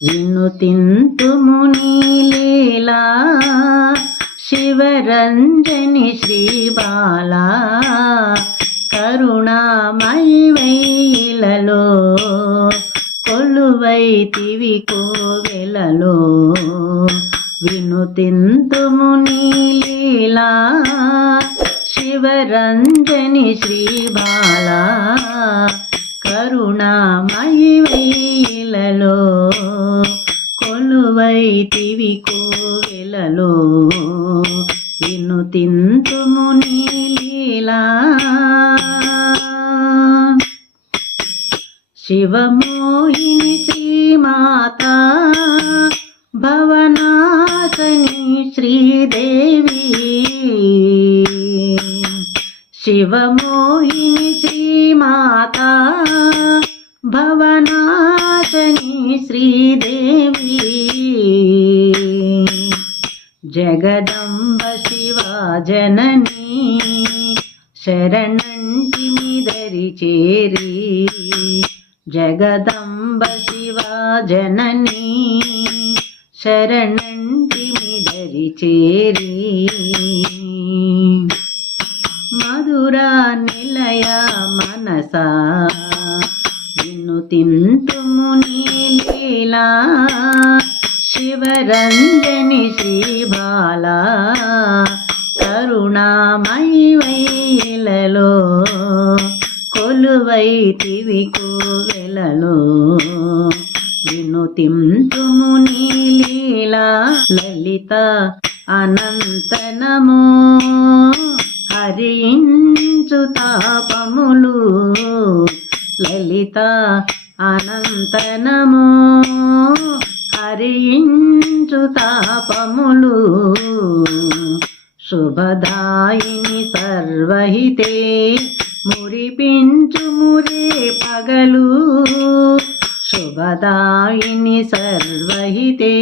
వినుతింతుము నీ లీలా శివరంజని శ్రీబాలా కరుణామయి వైలలో కొలువైతివి కోవెలలో వినుతింతుము నీ లీలా శివరంజని శ్రీబాలా కరుణామయి వైలలో కొలువైతివి కోవెలలో వినుతింతుము నీ లీలా శివమోహిని శ్రీమాతా భవనాశని శ్రీదేవి శివమోహిని శ్రీమాతా భవనాశని శ్రీదేవి జగదంబ శివా జననీ శరణంటిమిదరి చేరి జగదంబ శివా జననీ శరణంటిమిదరి చేరి మధురా నిలయ మనసా వినుతింతుము నీ లీలా శివరంజని శ్రీబాలా కరుణామయి వైలలో కొలువైతివి కోవెలలో వినుతింతుము నీ లీలా లలిత అనంతనమో హరించు తాపములు లలిత అనంతనమో హరించు తాపములు శుభదాయిని సర్వహితే మురిపించు మురే పగలు శుభదాయిని సర్వహితే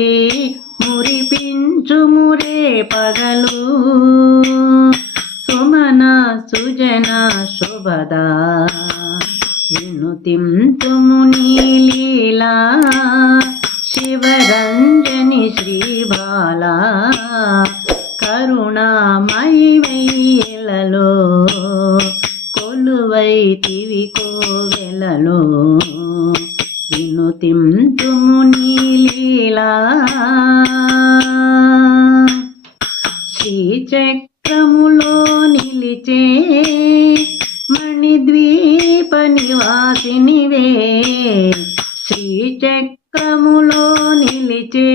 మురిపించు మురే పగలు సుమన సుజన శుభదా వినుతింతుము నీ లీలా శివరంజని శ్రీబాలా కరుణామయి వైలలో కొలువైతివి కోవెలలో వినుతింతుము నీ లీలా శ్రీచక్రములో నిలిచే మణిద్వీప నివాసినివే శ్రీచక్రములో నిలిచే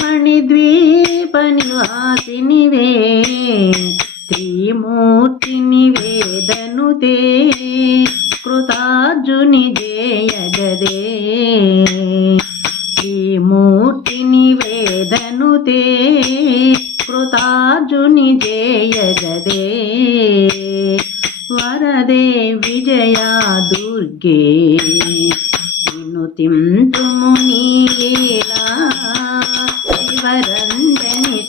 మణిద్వీప నివాసినివే త్రిమూర్తి నివేదనుతే కృతార్జుని జయగదే త్రిమూర్తి నివేదనుతే కృతార్జుని జయగదే వరదే విజయా దుర్గే వినుతింతుము నీ లీలా శివరంజని